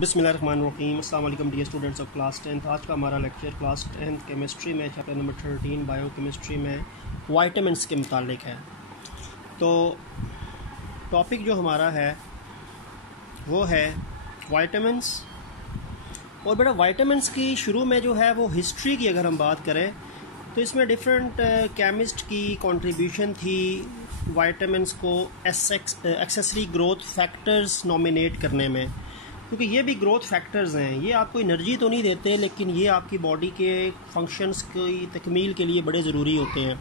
बिस्मिल्लाहिर्रहमानिर्रहीम। अस्सलाम वालेकुम dear students of class 10th। आज का हमारा लेक्चर क्लास 10th केमिस्ट्री में चैप्टर नंबर 13 बायोकेमिस्ट्री में वाइटामिन्स के मुतालिक है। तो टॉपिक जो हमारा है वो है वाइटामिन्स। और बेटा वाइटामिन्स की शुरू में जो है वो हिस्ट्री की अगर हम बात करें तो इसमें डिफरेंट केमिस्ट की कंट्रीब्यूशन थी वाइटामिन्स को एक्सेसरी ग्रोथ फैक्टर्स नॉमिनेट करने में, क्योंकि ये भी ग्रोथ फैक्टर्स हैं। ये आपको एनर्जी तो नहीं देते लेकिन ये आपकी बॉडी के फंक्शंस की तकमील के लिए बड़े ज़रूरी होते हैं।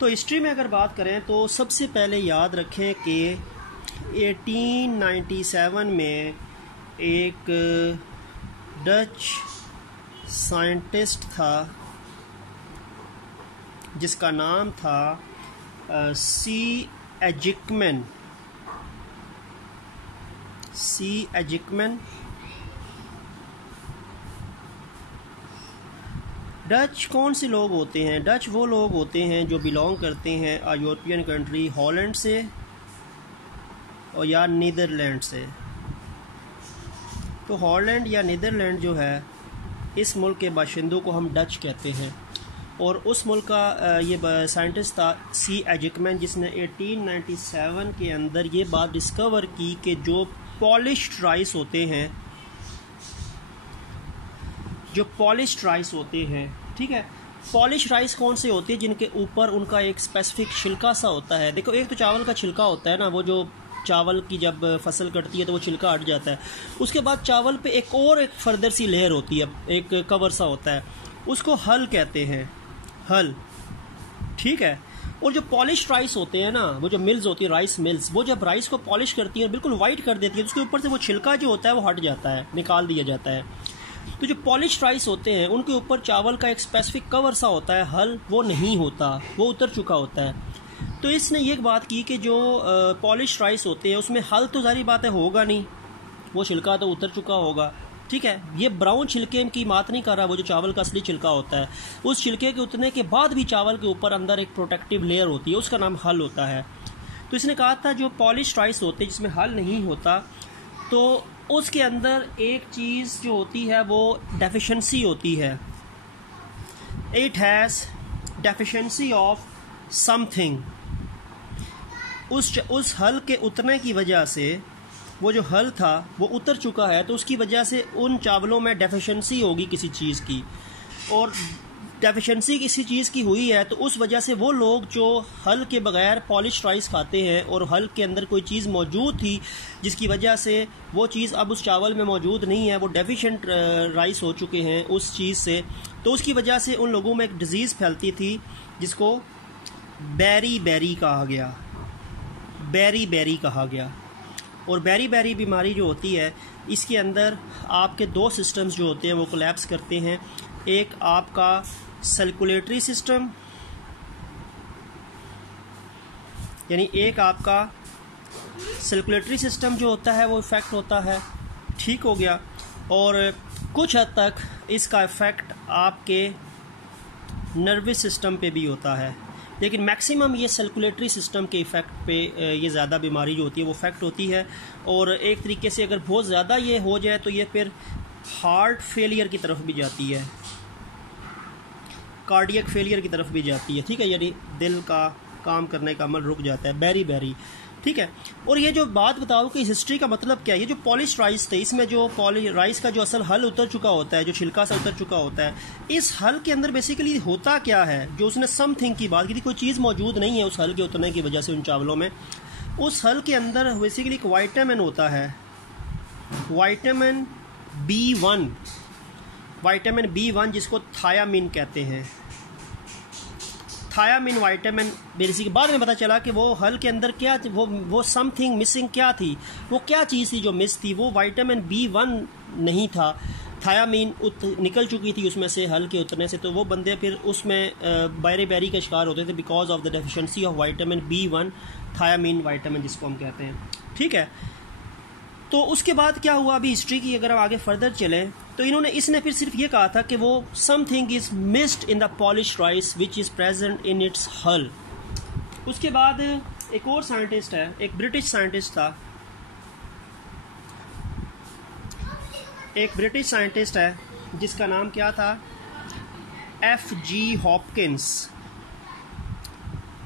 तो हिस्ट्री में अगर बात करें तो सबसे पहले याद रखें कि 1897 में एक डच साइंटिस्ट था जिसका नाम था सी एजिकमैन। डच कौन से लोग होते हैं? डच वो लोग होते हैं जो बिलोंग करते हैं यूरोपियन कंट्री हॉलैंड से और या नीदरलैंड से। तो हॉलैंड या नीदरलैंड जो है इस मुल्क के बाशिंदों को हम डच कहते हैं। और उस मुल्क का ये साइंटिस्ट था सी एजिकमैन, जिसने 1897 के अंदर ये बात डिस्कवर की कि जो पॉलिश्ड राइस होते हैं, ठीक है, पॉलिश राइस कौन से होते हैं? जिनके ऊपर उनका एक स्पेसिफिक छिलका सा होता है। देखो, एक तो चावल का छिलका होता है ना, वो जो चावल की जब फसल कटती है तो वो छिलका हट जाता है। उसके बाद चावल पे एक फर्दर सी लेयर होती है, एक कवर सा होता है, उसको हल कहते हैं, हल, ठीक है। और जो पॉलिश राइस होते हैं ना, वो जो मिल्स होती है, राइस मिल्स, वो जब राइस को पॉलिश करती है बिल्कुल वाइट कर देती है तो उसके ऊपर से वो छिलका जो होता है वो हट जाता है, निकाल दिया जाता है। तो जो पॉलिश राइस होते हैं उनके ऊपर चावल का एक स्पेसिफिक कवर सा होता है, हल, वो नहीं होता, वो उतर चुका होता है। तो इसने ये बात की कि जो पॉलिश राइस होते हैं उसमें हल तो सारी बात है होगा नहीं, वो छिलका तो उतर चुका होगा, ठीक है। ये ब्राउन छिलके की बात नहीं कर रहा, वो जो चावल का असली छिलका होता है, उस छिलके के उतरने के बाद भी चावल के ऊपर अंदर एक प्रोटेक्टिव लेयर होती है, उसका नाम हल होता है। तो इसने कहा था जो पॉलिश राइस होते हैं जिसमें हल नहीं होता, तो उसके अंदर एक चीज़ जो होती है वो डेफिशिएंसी होती है। It has deficiency of something. उस हल के उतरने की वजह से, वो जो हल था वो उतर चुका है, तो उसकी वजह से उन चावलों में डेफिशिएंसी होगी किसी चीज़ की, और डेफिशिएंसी किसी चीज़ की हुई है तो उस वजह से वो लोग जो हल के बगैर पॉलिश राइस खाते हैं और हल के अंदर कोई चीज़ मौजूद थी जिसकी वजह से वो चीज़ अब उस चावल में मौजूद नहीं है, वो डेफिशिएंट राइस हो चुके हैं उस चीज़ से, तो उसकी वजह से उन लोगों में एक डिज़ीज़ फैलती थी जिसको बेरी कहा गया। और बेरी बीमारी जो होती है इसके अंदर आपके दो सिस्टम्स जो होते हैं वो कोलैप्स करते हैं। एक आपका सर्कुलेटरी सिस्टम, यानी एक आपका सर्कुलेटरी सिस्टम जो होता है वो इफ़ेक्ट होता है, ठीक हो गया। और कुछ हद तक इसका इफ़ेक्ट आपके नर्वस सिस्टम पे भी होता है, लेकिन मैक्सिमम ये सर्कुलेटरी सिस्टम के इफ़ेक्ट पे ये ज़्यादा बीमारी जो होती है वो इफ़ेक्ट होती है। और एक तरीके से अगर बहुत ज़्यादा ये हो जाए तो ये फिर हार्ट फेलियर की तरफ भी जाती है, कार्डियक फेलियर की तरफ भी जाती है, ठीक है, यानी दिल का काम करने का अमल रुक जाता है, बेरी, ठीक है। और ये जो बात बताओ कि हिस्ट्री का मतलब क्या है, ये जो पॉलिश राइस थे इसमें जो राइस का जो असल हल उतर चुका होता है, जो छिलका सा उतर चुका होता है, इस हल के अंदर बेसिकली होता क्या है? जो उसने समथिंग की बात की थी, कोई चीज़ मौजूद नहीं है उस हल के उतरने की वजह से उन चावलों में। उस हल के अंदर बेसिकली एक वाइटामिन होता है, वाइटामिन B1, जिसको थायामीन कहते हैं। थायामीन वाइटामिन बेसिक बाद में पता चला कि वो हल के अंदर क्या, वो समथिंग मिसिंग क्या थी, वो क्या चीज़ थी जो मिस थी, वो वाइटामिन B1 नहीं था, थायामीन निकल चुकी थी उसमें से हल के उतरने से। तो वो बंदे फिर उसमें बेरी का शिकार होते थे because of the deficiency of vitamin B1, thiamine vitamin जिसको हम कहते हैं, ठीक है। तो उसके बाद क्या हुआ, अभी हिस्ट्री की अगर हम आगे फर्दर चलें तो इसने फिर सिर्फ ये कहा था कि वो something is missed in the polish rice which is present in its हल। उसके बाद एक और साइंटिस्ट है, एक ब्रिटिश साइंटिस्ट था, एक ब्रिटिश साइंटिस्ट है जिसका नाम क्या था, F.G. हॉपकिंस।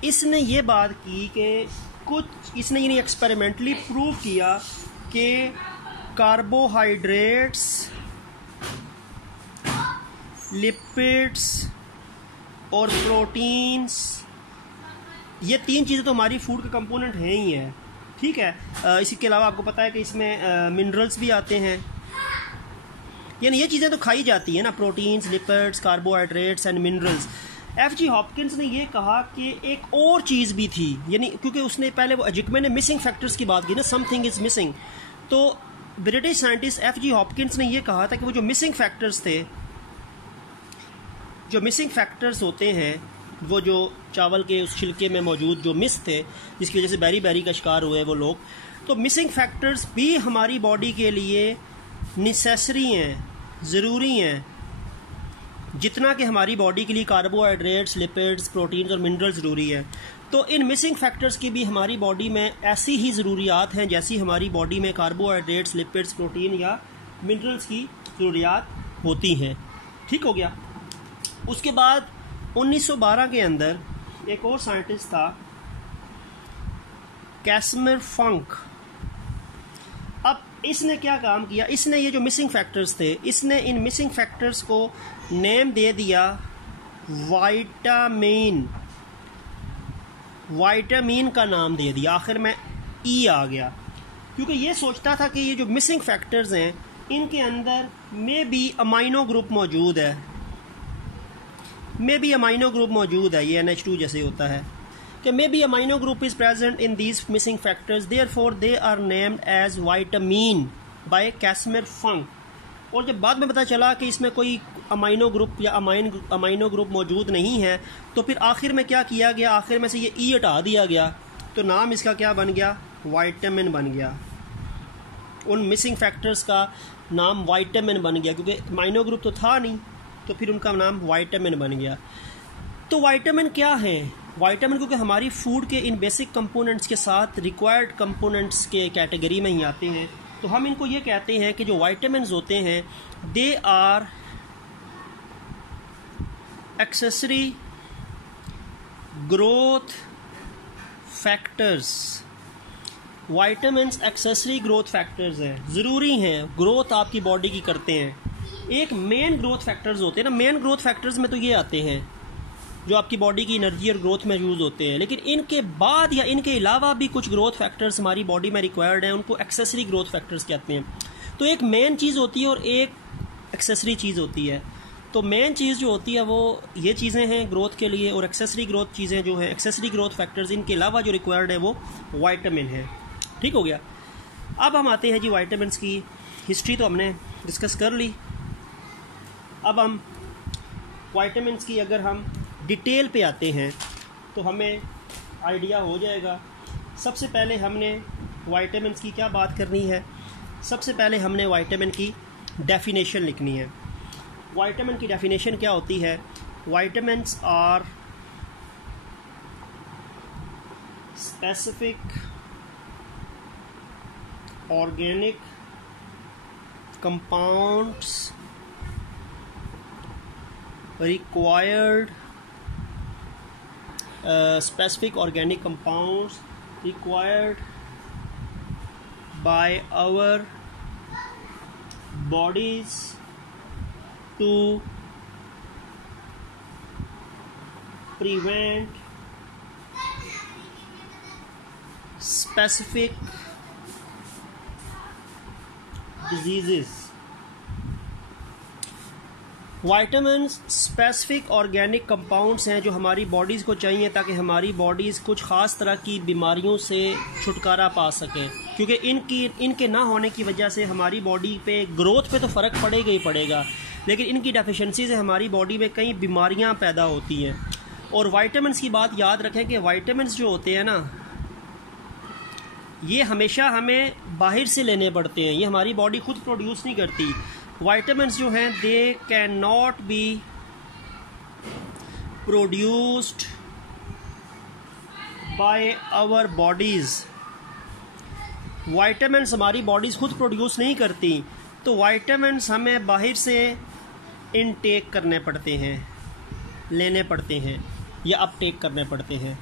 इसने ये बात की कि इसने ये एक्सपेरिमेंटली प्रूव किया कि कार्बोहाइड्रेट्स, लिपिड्स और प्रोटीन्स, ये 3 चीज़ें तो हमारी फूड के कंपोनेंट हैं ही हैं, ठीक है। इसी के अलावा आपको पता है कि इसमें मिनरल्स भी आते हैं, यानी ये चीज़ें तो खाई जाती हैं ना, proteins, lipids, carbohydrates and minerals. F.G. Hopkins ने ये कहा कि एक और चीज़ भी थी, यानी क्योंकि उसने पहले वो एजिकमैन ने मिसिंग फैक्टर्स की बात की ना, समथिंग इज़ मिसिंग, तो ब्रिटिश साइंटिस्ट F.G. हॉपकिंस ने ये कहा था कि वो जो मिसिंग फैक्टर्स थे, जो मिसिंग फैक्टर्स होते हैं, वो जो चावल के उस छिलके में मौजूद जो मिस थे, जिसकी वजह से बैरी बैरी का शिकार हुए वो लोग, तो मिसिंग फैक्टर्स भी हमारी बॉडी के लिए नेसेसरी हैं, ज़रूरी हैं, जितना कि हमारी बॉडी के लिए कार्बोहाइड्रेट्स, लिपिड्स, प्रोटीन्स और मिनरल ज़रूरी है। तो इन मिसिंग फैक्टर्स की भी हमारी बॉडी में ऐसी ही ज़रूरियात हैं जैसी हमारी बॉडी में कार्बोहाइड्रेट्स, लिपिड्स, प्रोटीन या मिनरल्स की ज़रूरियात होती हैं। ठीक हो गया। उसके बाद 1912 के अंदर एक और साइंटिस्ट था, कैसिमिर फंक। अब इसने क्या काम किया, इसने ये जो मिसिंग फैक्टर्स थे, इसने इन मिसिंग फैक्टर्स को नेम दे दिया वाइटामिन। वाइटामिन का नाम दे दिया, आखिर में ई आ गया, क्योंकि ये सोचता था कि ये जो मिसिंग फैक्टर्स हैं इनके अंदर में भी अमाइनो ग्रुप मौजूद है, अमाइनो ग्रुप मौजूद है, ये NH2 जैसे होता है, कि may be amino group is present in these missing factors, therefore they are named as vitamin bye कैसिमिर फंक। और जब बाद में पता चला कि इसमें कोई अमाइनो ग्रुप या अमाइनो ग्रुप मौजूद नहीं है, तो फिर आखिर में क्या किया गया, आखिर में से ये ई हटा दिया गया, तो नाम इसका क्या बन गया, वाइटामिन बन गया। उन मिसिंग फैक्टर्स का नाम वाइटामिन बन गया, क्योंकि अमाइनो ग्रुप तो था नहीं, तो फिर उनका नाम वाइटामिन बन गया। तो वाइटामिन क्या है, वाइटामिन क्योंकि हमारी फूड के इन बेसिक कंपोनेंट्स के साथ रिक्वायर्ड कंपोनेंट्स के कैटेगरी में ही आते हैं, तो हम इनको ये कहते हैं कि जो वाइटामिन्स होते हैं they are accessory growth factors. Vitamins accessory growth factors हैं, ज़रूरी हैं, ग्रोथ आपकी बॉडी की करते हैं। एक मेन ग्रोथ फैक्टर्स होते हैं ना, मेन ग्रोथ फैक्टर्स में तो ये आते हैं जो आपकी बॉडी की एनर्जी और ग्रोथ में यूज़ होते हैं, लेकिन इनके बाद या इनके अलावा भी कुछ ग्रोथ फैक्टर्स हमारी बॉडी में रिक्वायर्ड हैं, उनको एक्सेसरी ग्रोथ फैक्टर्स कहते हैं। तो एक मेन चीज़ होती है और एक एक्सेसरी चीज़ होती है। तो मेन चीज़ जो होती है वो ये चीज़ें हैं ग्रोथ के लिए, और एक्सेसरी ग्रोथ चीज़ें जो हैं, एक्सेसरी ग्रोथ फैक्टर्स, इनके अलावा जो रिक्वायर्ड है वो वाइटामिन है। ठीक हो गया। अब हम आते हैं जी वाइटामिन की हिस्ट्री तो हमने डिस्कस कर ली। अब हम वाइटामिन की अगर हम डिटेल पे आते हैं तो हमें आइडिया हो जाएगा। सबसे पहले हमने वाइटामिन की क्या बात करनी है, सबसे पहले हमने वाइटामिन की डेफिनेशन लिखनी है। वाइटामिन की डेफिनेशन क्या होती है, vitamins are specific organic compounds required specific organic compounds required by our bodies to prevent specific diseases। Vitamins specific organic compounds हैं जो हमारी बॉडीज़ को चाहिए ताकि हमारी बॉडीज़ कुछ ख़ास तरह की बीमारियों से छुटकारा पा सकें, क्योंकि इनके ना होने की वजह से हमारी बॉडी पे ग्रोथ पे तो फ़र्क पड़ेगा ही पड़ेगा, लेकिन इनकी डेफिशिएंसी से हमारी बॉडी में कई बीमारियां पैदा होती हैं। और वाइटामिन्स की बात याद रखें कि वाइटामिन्स जो होते हैं ना, ये हमेशा हमें बाहर से लेने पड़ते हैं, ये हमारी बॉडी खुद प्रोड्यूस नहीं करती। वाइटामिन्स जो हैं they can not be produced by our bodies. Vitamins हमारी बॉडीज़ खुद प्रोड्यूस नहीं करती, तो वाइटामिन्स हमें बाहर से इनटेक करने पड़ते हैं, लेने पड़ते हैं या अपटेक करने पड़ते हैं।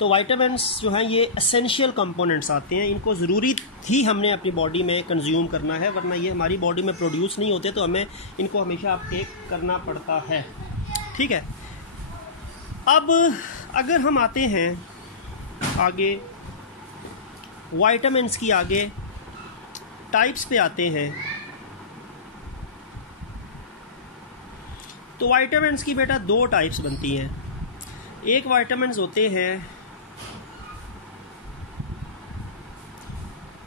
तो वाइटामिन्स जो हैं ये एसेंशियल कंपोनेंट्स आते हैं, इनको ज़रूरी ही हमने अपनी बॉडी में कंज्यूम करना है, वरना ये हमारी बॉडी में प्रोड्यूस नहीं होते, तो हमें इनको हमेशा अपटेक करना पड़ता है। ठीक है, अब अगर हम आते हैं आगे वाइटामिन्स की आगे टाइप्स पे आते हैं, तो वाइटामिन्स की बेटा दो टाइप्स बनती हैं। एक वाइटामिन्स होते हैं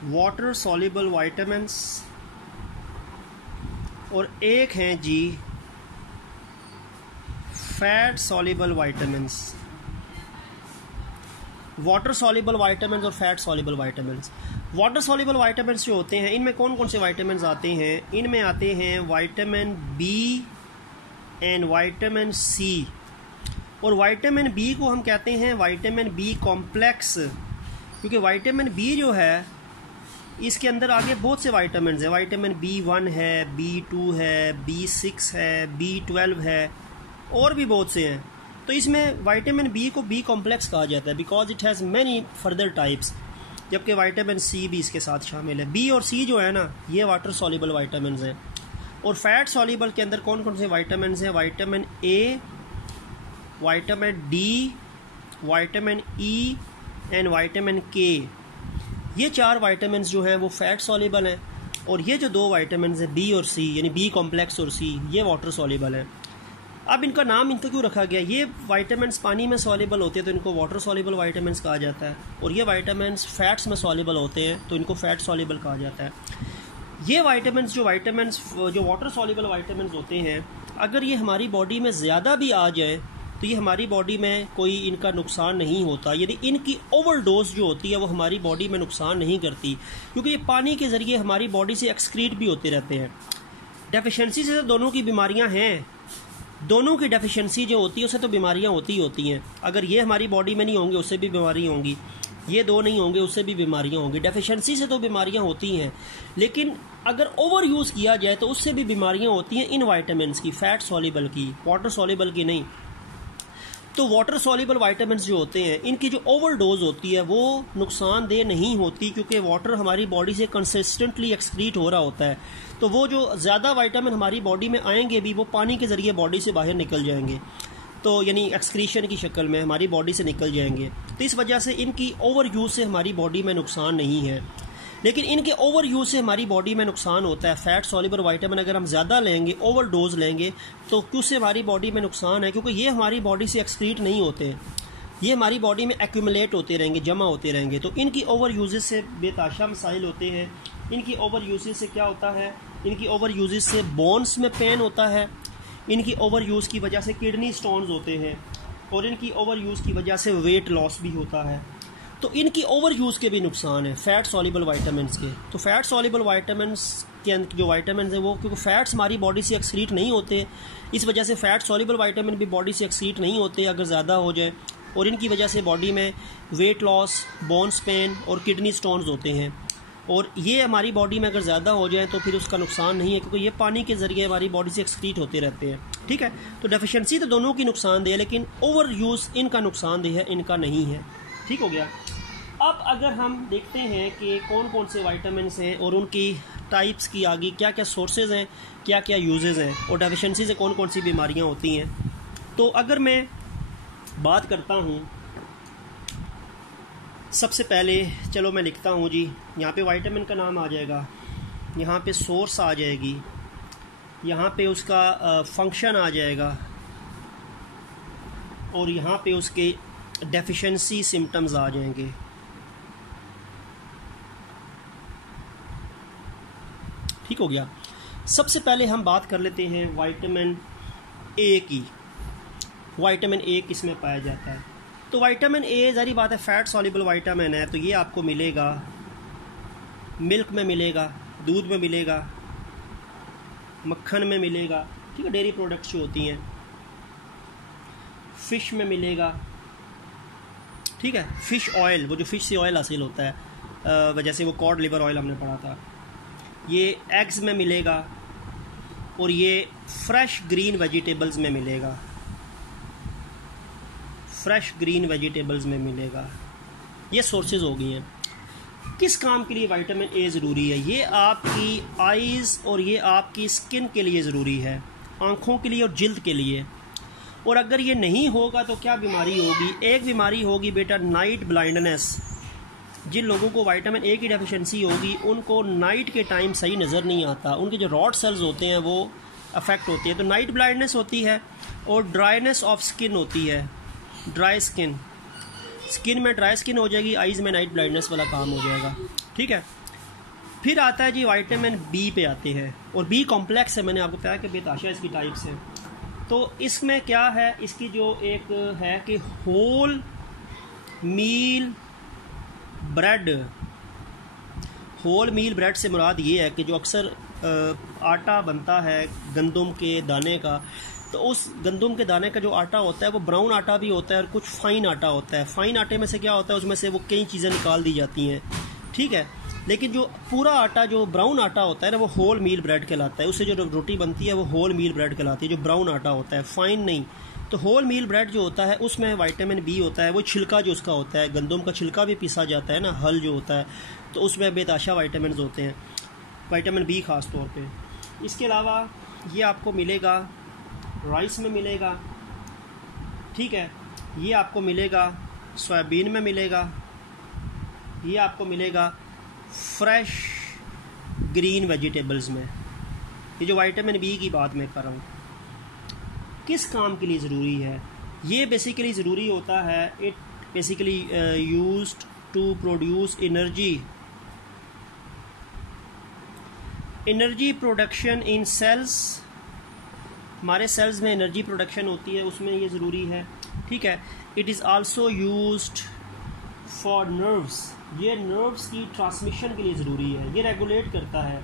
वाटर सॉल्युबल वाइटामिन्स और एक हैं जी fat soluble vitamins. Water soluble vitamins और fat soluble vitamins. Water soluble vitamins जो होते हैं इनमें कौन कौन से वाइटामिन्स आते हैं? इनमें आते हैं vitamin B and vitamin C, और विटामिन बी को हम कहते हैं विटामिन बी कॉम्प्लेक्स, क्योंकि विटामिन बी जो है इसके अंदर आगे बहुत से वाइटामिन हैं। विटामिन B1 है, B2 है, B6 है, B12 है और भी बहुत से हैं। तो इसमें विटामिन बी को बी कॉम्प्लेक्स कहा जाता है because it has many further types, जबकि विटामिन सी भी इसके साथ शामिल है। बी और सी जो है ना ये वाटर सॉल्युबल वाइटामिन हैं। और फैट सॉल्युबल के अंदर कौन कौन से वाइटामिन हैं? Vitamin A, vitamin D, vitamin E and vitamin के। ये चार वाइटामिन्स जो हैं वो फैट सॉल्युबल हैं, और ये जो दो वाइटामिन्स हैं बी और सी यानी बी कॉम्प्लेक्स और सी, ये वाटर सॉल्युबल हैं। अब इनका नाम इनको क्यों रखा गया? ये वाइटामिन्स पानी में सॉल्युबल होते हैं तो इनको वाटर सॉल्युबल वाइटामिन्स कहा जाता है, और ये वाइटामिन्स फैट्स में सॉल्युबल होते हैं तो इनको फैट सॉल्युबल कहा जाता है। ये वाइटामिन्स जो वाटर सॉल्युबल वाइटामिन्स होते हैं, अगर ये हमारी बॉडी में ज़्यादा भी आ जाए तो ये हमारी बॉडी में कोई इनका नुकसान नहीं होता, यानी इनकी ओवरडोज जो होती है वो हमारी बॉडी में नुकसान नहीं करती, क्योंकि ये पानी के ज़रिए हमारी बॉडी से एक्सक्रीट भी होते रहते हैं। डेफिशिएंसी से तो दोनों की बीमारियां हैं, दोनों की डेफिशिएंसी जो होती है उससे तो बीमारियां होती ही होती हैं। अगर ये हमारी बॉडी में नहीं होंगे उससे भी बीमारी होंगी, ये दो नहीं होंगे उससे भी बीमारियां होंगी। डेफिशिएंसी से तो बीमारियां होती हैं, लेकिन अगर ओवर यूज़ किया जाए तो उससे भी बीमारियां होती हैं इन वाइटामिन्स की, फैट सॉल्युबल की, वाटर सॉल्युबल की नहीं। तो वाटर सॉल्युबल वाइटामिन्स जो होते हैं इनकी जो ओवरडोज होती है वो नुकसानदेह नहीं होती, क्योंकि वाटर हमारी बॉडी से कंसिस्टेंटली एक्सक्रीट हो रहा होता है। तो वो जो ज़्यादा वाइटामिन हमारी बॉडी में आएंगे भी वो पानी के ज़रिए बॉडी से बाहर निकल जाएंगे, तो यानी एक्सक्रीशन की शक्ल में हमारी बॉडी से निकल जाएंगे। तो इस वजह से इनकी ओवर यूज़ से हमारी बॉडी में नुकसान नहीं है, लेकिन इनके ओवर यूज़ से हमारी बॉडी में नुकसान होता है। फैट सॉल्युबल विटामिन अगर हम ज़्यादा लेंगे, ओवर डोज लेंगे, तो उससे हमारी बॉडी में नुकसान है, क्योंकि ये हमारी बॉडी से एक्सक्रीट नहीं होते, ये हमारी बॉडी में एक्यूमुलेट होते रहेंगे, जमा होते रहेंगे। तो इनकी ओवर यूजेस से बेताशा मसाइल होते हैं। इनकी ओवर यूजेस से क्या होता है? इनकी ओवर यूजेस से बोन्स में पेन होता है, इनकी ओवर यूज़ की वजह से किडनी स्टोन्स होते हैं, और इनकी ओवर यूज़ की वजह से वेट लॉस भी होता है। तो इनकी ओवर यूज़ के भी नुकसान है फैट सॉल्युबल वाइटामिन्स के। तो फैट सॉल्युबल वाइटामिन्स के अंदर जो वाइटामिन्स हैं वो, क्योंकि फैट्स हमारी बॉडी से एक्सक्रीट नहीं होते, इस वजह से फैट सॉल्युबल वाइटामिन भी बॉडी से एक्सक्रीट नहीं होते अगर ज़्यादा हो जाए, और इनकी वजह से बॉडी में वेट लॉस, बोन्स पेन और किडनी स्टोन्स होते हैं। और ये हमारी बॉडी में अगर ज़्यादा हो जाए तो फिर उसका नुकसान नहीं है, क्योंकि ये पानी के ज़रिए हमारी बॉडी से एक्सक्रीट होते रहते हैं। ठीक है, तो डेफिशिएंसी तो दोनों की नुकसानदेह है, लेकिन ओवर यूज़ इनका नुकसानदेह है, इनका नहीं है। ठीक हो गया। अब अगर हम देखते हैं कि कौन कौन से वाइटामिन्स हैं और उनकी टाइप्स की आगे क्या क्या सोर्सेज हैं, क्या क्या यूजेस हैं, और डेफिशिएंसी से कौन कौन सी बीमारियां होती हैं। तो अगर मैं बात करता हूं, सबसे पहले चलो मैं लिखता हूं जी, यहाँ पे विटामिन का नाम आ जाएगा, यहाँ पे सोर्स आ जाएगी, यहाँ पे उसका फंक्शन आ जाएगा, और यहाँ पे उसके डेफिशिएंसी सिम्टम्स आ जाएंगे। ठीक हो गया। सबसे पहले हम बात कर लेते हैं विटामिन ए की। विटामिन ए किस में पाया जाता है? तो विटामिन ए ज़ाहिर बात है फैट सॉल्युबल विटामिन है, तो ये आपको मिलेगा मिल्क में मिलेगा, दूध में मिलेगा, मक्खन में मिलेगा, ठीक है, डेयरी प्रोडक्ट्स जो होती हैं, फ़िश में मिलेगा, ठीक है, फ़िश ऑयल, वो जो फ़िश से ऑयल हासिल होता है, जैसे वो कॉड लिवर ऑयल हमने पढ़ा था, ये एग्स में मिलेगा और ये फ्रेश ग्रीन वेजिटेबल्स में मिलेगा, फ्रेश ग्रीन वेजिटेबल्स में मिलेगा। ये सोर्सेज हो गई हैं। किस काम के लिए विटामिन ए ज़रूरी है? ये आपकी आइज़ और ये आपकी स्किन के लिए ज़रूरी है, आँखों के लिए और जिल्द के लिए। और अगर ये नहीं होगा तो क्या बीमारी होगी? एक बीमारी होगी बेटा नाइट ब्लाइंडनेस। जिन लोगों को विटामिन ए की डेफिशिएंसी होगी उनको नाइट के टाइम सही नज़र नहीं आता, उनके जो रॉड सेल्स होते हैं वो अफेक्ट होते हैं, तो नाइट ब्लाइंडनेस होती है। और ड्राइनेस ऑफ स्किन होती है, ड्राई स्किन, स्किन में ड्राई स्किन हो जाएगी, आइज़ में नाइट ब्लाइंडनेस वाला काम हो जाएगा। ठीक है, फिर आता है जी विटामिन बी पे आते हैं। और बी कॉम्प्लेक्स है, मैंने आपको बताया कि बेताशा इसकी टाइप्स हैं। तो इसमें क्या है, इसकी जो एक है कि whole meal bread, whole meal bread से मुराद ये है कि जो अक्सर आटा बनता है गंदम के दाने का, तो उस गंदम के दाने का जो आटा होता है वो ब्राउन आटा भी होता है और कुछ फाइन आटा होता है। फाइन आटे में से क्या होता है, उसमें से वो कई चीज़ें निकाल दी जाती हैं। ठीक है, लेकिन जो पूरा आटा, जो ब्राउन आटा होता है ना, वो होल मील ब्रेड कहलाता है। उससे जो रोटी बनती है वो होल मील ब्रेड कहलाती है, जो ब्राउन आटा होता है, फाइन नहीं। तो होल मील ब्रेड जो होता है उसमें विटामिन बी होता है। वो छिलका जो उसका होता है, गंदम का छिलका भी पीसा जाता है ना, हल जो होता है, तो उसमें बेताशा विटामिन होते हैं, विटामिन बी ख़ास तौर पे। इसके अलावा ये आपको मिलेगा राइस में मिलेगा। ठीक है, ये आपको मिलेगा सोयाबीन में मिलेगा, ये आपको मिलेगा फ्रेश ग्रीन वेजिटेबल्स में। ये जो विटामिन बी की बात मैं कर रहा हूँ, किस काम के लिए ज़रूरी है? ये बेसिकली ज़रूरी होता है, it basically used to produce energy, energy production in cells. हमारे सेल्स में एनर्जी प्रोडक्शन होती है, उसमें ये ज़रूरी है। ठीक है, it is also used for nerves, ये नर्व्स की ट्रांसमिशन के लिए ज़रूरी है, ये रेगुलेट करता है।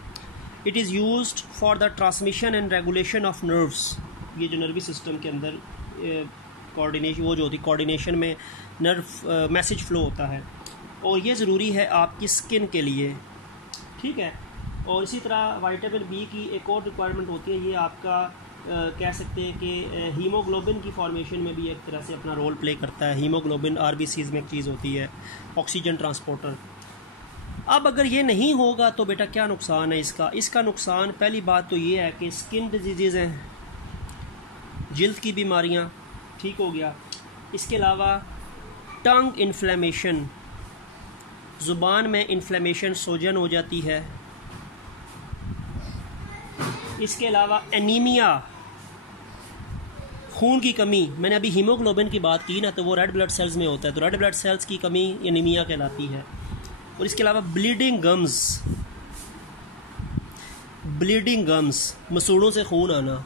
It is used for the transmission and regulation of nerves, ये जो नर्वी सिस्टम के अंदर कोऑर्डिनेशन, वो जो होती है कोऑर्डिनेशन में नर्व मैसेज फ्लो होता है। और ये ज़रूरी है आपकी स्किन के लिए। ठीक है, और इसी तरह विटामिन बी की एक और रिक्वायरमेंट होती है, ये आपका कह सकते हैं कि हीमोग्लोबिन की फॉर्मेशन में भी एक तरह से अपना रोल प्ले करता है। हीमोग्लोबिन आरबीसीज में एक चीज़ होती है, ऑक्सीजन ट्रांसपोर्टर। अब अगर ये नहीं होगा तो बेटा क्या नुकसान है इसका? इसका नुकसान पहली बात तो ये है कि स्किन डिजीज़ हैं, जिल्द की बीमारियां, ठीक हो गया। इसके अलावा टंग इन्फ्लेमेशन, ज़ुबान में इन्फ्लेमेशन, सोजन हो जाती है। इसके अलावा एनीमिया, खून की कमी। मैंने अभी हीमोग्लोबिन की बात की ना, तो वो रेड ब्लड सेल्स में होता है, तो रेड ब्लड सेल्स की कमी एनीमिया कहलाती है। और इसके अलावा ब्लीडिंग गम्स, ब्लीडिंग गम्स, मसूड़ों से खून आना,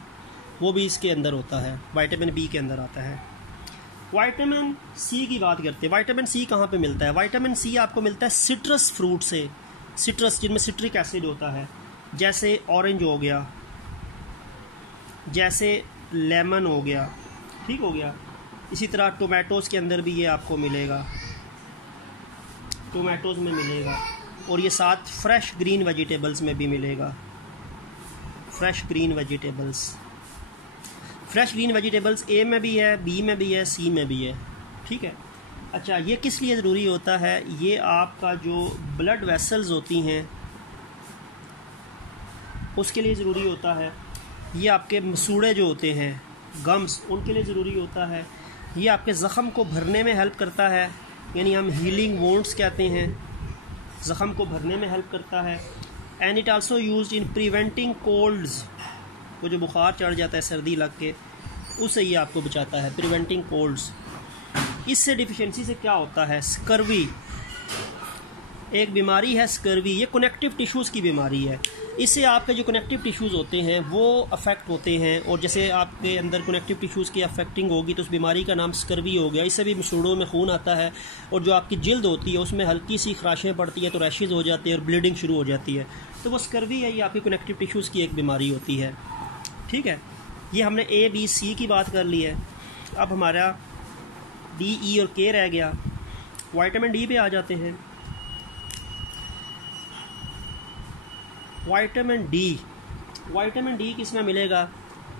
वो भी इसके अंदर होता है, विटामिन बी के अंदर आता है। विटामिन सी की बात करते हैं। विटामिन सी कहाँ पे मिलता है? विटामिन सी आपको मिलता है सिट्रस फ्रूट से, सिट्रस जिनमें सिट्रिक एसिड होता है, जैसे ऑरेंज हो गया, जैसे लेमन हो गया, ठीक हो गया। इसी तरह टोमेटोज़ के अंदर भी ये आपको मिलेगा, टोमेटोज़ में मिलेगा। और ये साथ फ्रेश ग्रीन वेजिटेबल्स में भी मिलेगा, fresh green vegetables. Fresh green vegetables ए में भी है, बी में भी है, सी में भी है। ठीक है, अच्छा ये किस लिए ज़रूरी होता है? ये आपका जो ब्लड वेसल्स होती हैं उसके लिए ज़रूरी होता है। ये आपके मसूड़े जो होते हैं, गम्स, उनके लिए ज़रूरी होता है। ये आपके ज़ख़म को भरने में हेल्प करता है, यानी हम हीलिंग वोंड्स कहते हैं, ज़ख़म को भरने में हेल्प करता है। And it also used in preventing colds, वो जो बुखार चढ़ जाता है सर्दी लग के, उससे ये आपको बचाता है, प्रिवेंटिंग कोल्ड्स। इससे डिफिशिएंसी से क्या होता है? स्कर्वी एक बीमारी है, स्कर्वी। ये कनेक्टिव टिश्यूज़ की बीमारी है। इससे आपके जो कनेक्टिव टिश्यूज़ होते हैं वो अफेक्ट होते हैं, और जैसे आपके अंदर कनेक्टिव टिश्यूज़ की अफेक्टिंग होगी तो उस बीमारी का नाम स्कर्वी हो गया। इससे भी मसूड़ों में खून आता है, और जो आपकी जिल्द होती है उसमें हल्की सी खराशें पड़ती हैं तो रैशेज़ हो जाती है और ब्लीडिंग शुरू हो जाती है। तो वो स्कर्वी है, ये आपकी कनेक्टिव टिश्यूज़ की एक बीमारी होती है। ठीक है, ये हमने ए बी सी की बात कर ली है। अब हमारा डी ई और के रह गया। विटामिन डी पे आ जाते हैं। विटामिन डी किस में मिलेगा?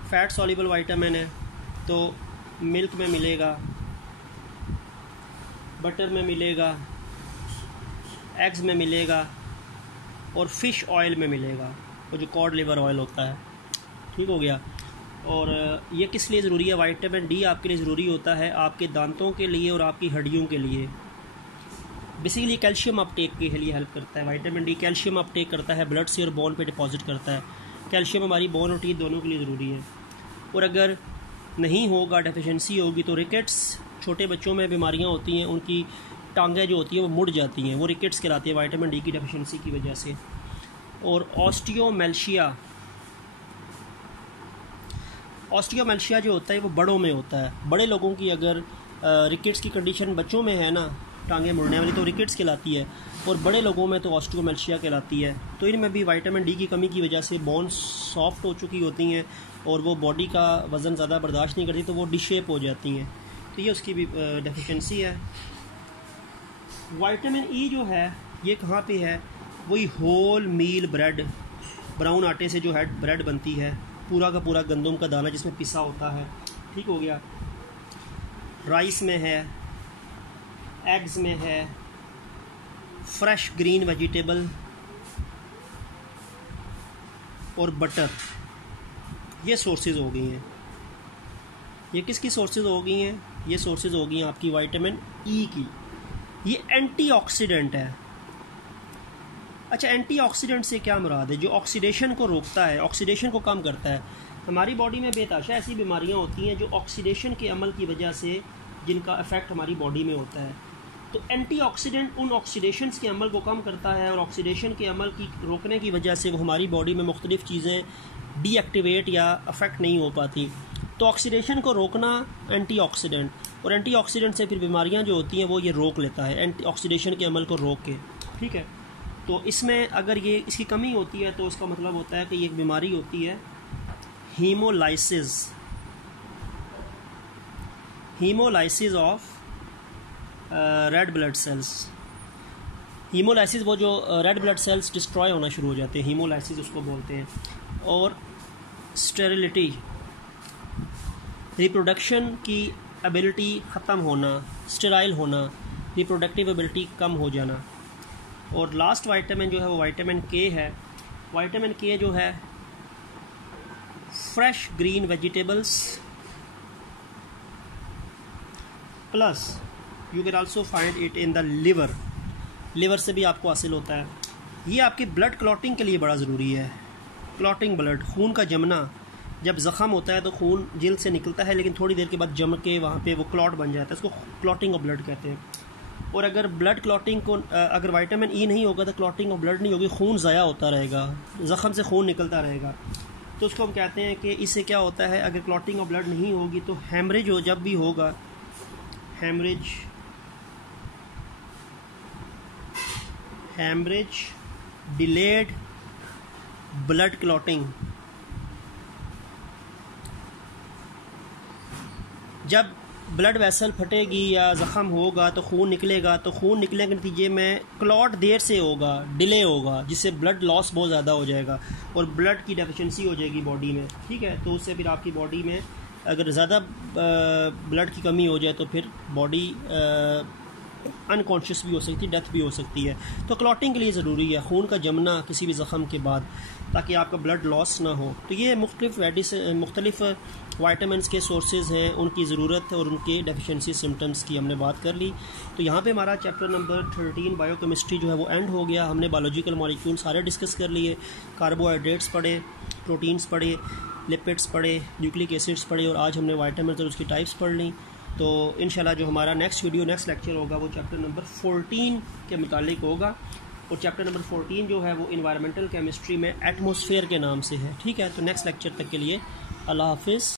फैट सॉल्युबल विटामिन है तो मिल्क में मिलेगा, बटर में मिलेगा, एग्स में मिलेगा और फ़िश ऑयल में मिलेगा, वो जो कॉड लिवर ऑयल होता है। ठीक हो गया। और ये किस लिए ज़रूरी है? विटामिन डी आपके लिए ज़रूरी होता है आपके दांतों के लिए और आपकी हड्डियों के लिए। बेसिकली कैल्शियम अपटेक के लिए हेल्प करता है। विटामिन डी कैल्शियम अपटेक करता है, ब्लड से और बोन पे डिपॉजिट करता है। कैल्शियम हमारी बोन और टीथ दोनों के लिए ज़रूरी है। और अगर नहीं होगा, डेफिशिएंसी होगी, तो रिकेट्स, छोटे बच्चों में बीमारियां होती हैं, उनकी टांगें जो होती हैं वो मुड़ जाती हैं, वो रिकेट्स कहलाती है विटामिन डी की डेफिशिएंसी की वजह से। और ऑस्टियोमेल्शिया जो होता है वो बड़ों में होता है। बड़े लोगों की अगर रिकेट्स की कंडीशन बच्चों में है ना, टांगें मुड़ने वाली, तो रिकेट्स कहलाती है। और बड़े लोगों में तो ऑस्टियोमेल्शिया कहलाती है। तो इनमें भी विटामिन डी की कमी की वजह से बोन्स सॉफ्ट हो चुकी होती हैं और वो बॉडी का वज़न ज़्यादा बर्दाश्त नहीं करती, तो वो डिशेप हो जाती हैं। तो ये उसकी भी डेफिशिएंसी है। विटामिन ई जो है ये कहाँ पे है? वही होल मील ब्रेड, ब्राउन आटे से जो है ब्रेड बनती है, पूरा का पूरा गंदम का दाना जिसमें पिसा होता है। ठीक हो गया। राइस में है, एग्स में है, फ्रेश ग्रीन वेजिटेबल और बटर, ये सोर्सेज हो गई हैं। ये किसकी सोर्सेज हो गई हैं? ये सोर्सेज हो गई हैं आपकी विटामिन ई की। ये एंटीऑक्सीडेंट है। अच्छा, एंटीऑक्सीडेंट से क्या मुराद है? जो ऑक्सीडेशन को रोकता है, ऑक्सीडेशन को कम करता है। हमारी बॉडी में बेताशा ऐसी बीमारियां होती हैं जो ऑक्सीडेशन के अमल की वजह से, जिनका इफ़ेक्ट हमारी बॉडी में होता है। तो एंटीऑक्सीडेंट उन ऑक्सीडेशंस के अमल को कम करता है और ऑक्सीडेशन के अमल की रोकने की वजह से वो हमारी बॉडी में मुख्तलिफ़ चीज़ें डीएक्टिवेट या अफेक्ट नहीं हो पाती। तो ऑक्सीडेशन को रोकना एंटीऑक्सीडेंट, और एंटीऑक्सीडेंट से फिर बीमारियां जो होती हैं वो ये रोक लेता है, एंटीऑक्सीडेशन के अमल को रोक के। ठीक है। तो इसमें अगर ये इसकी कमी होती है तो उसका मतलब होता है कि ये एक बीमारी होती है haemolysis of red blood cells. Haemolysis, वो जो रेड ब्लड सेल्स डिस्ट्रॉय होना शुरू हो जाते हैं, हीमोलाइसिस उसको बोलते हैं। और स्टेरिलिटी, रिप्रोडक्शन की एबिलिटी ख़त्म होना, स्टेराइल होना, रिप्रोडक्टिव एबिलिटी कम हो जाना। और लास्ट विटामिन जो है वो विटामिन के है। विटामिन के जो है fresh green vegetables plus you can also find it in the liver से भी आपको हासिल होता है। ये आपकी ब्लड क्लॉटिंग के लिए बड़ा ज़रूरी है। क्लॉटिंग ब्लड, खून का जमना, जब ज़ख़म होता है तो खून जिल्द से निकलता है, लेकिन थोड़ी देर के बाद जम के वहाँ पे वो क्लॉट बन जाता है, इसको क्लॉटिंग ऑफ ब्लड कहते हैं। और अगर ब्लड क्लॉटिंग को, अगर विटामिन ई नहीं होगा तो क्लॉटिंग ऑफ ब्लड नहीं होगी, खून ज़ाया होता रहेगा, ज़ख़म से खून निकलता रहेगा। तो उसको हम कहते हैं कि इससे क्या होता है, अगर क्लॉटिंग ऑफ ब्लड नहीं होगी तो हेमरेज हो, जब भी होगा हेमरेज, डिलेड ब्लड क्लॉटिंग। जब ब्लड वेसल फटेगी या ज़ख़म होगा तो खून निकलेगा, तो खून निकलने के नतीजे में क्लॉट देर से होगा, डिले होगा, जिससे ब्लड लॉस बहुत ज़्यादा हो जाएगा और ब्लड की डेफिशिएंसी हो जाएगी बॉडी में। ठीक है। तो उससे फिर आपकी बॉडी में अगर ज़्यादा ब्लड की कमी हो जाए तो फिर बॉडी अनकॉन्शियस भी हो सकती है, डेथ भी हो सकती है। तो क्लॉटिंग के लिए ज़रूरी है खून का जमना किसी भी ज़ख़म के बाद, ताकि आपका ब्लड लॉस ना हो। तो ये मुख्तलिफ़ वाइटामिन के सोर्सेज हैं, उनकी ज़रूरत और उनके डेफिशिएंसी सिम्टम्स की हमने बात कर ली। तो यहाँ पे हमारा चैप्टर नंबर 13 बायोकेमिस्ट्री जो है वो एंड हो गया। हमने बायोलॉजिकल मॉलिक्यूल सारे डिस्कस कर लिए, कार्बोहाइड्रेट्स पढ़े, प्रोटीन्स पढ़े, लिपिड्स पढ़े, न्यूक्लिक एसिड्स पढ़े, और आज हमने वाइटामिन और उसकी टाइप्स पढ़ ली। तो इंशाल्लाह जो हमारा नेक्स्ट लेक्चर होगा वो चैप्टर नंबर 14 के मुतालिक होगा। और चैप्टर नंबर 14 जो है वो इन्वायरमेंटल केमिस्ट्री में एटमॉस्फेयर के नाम से है। ठीक है। तो नेक्स्ट लेक्चर तक के लिए अल्लाह हाफिज़।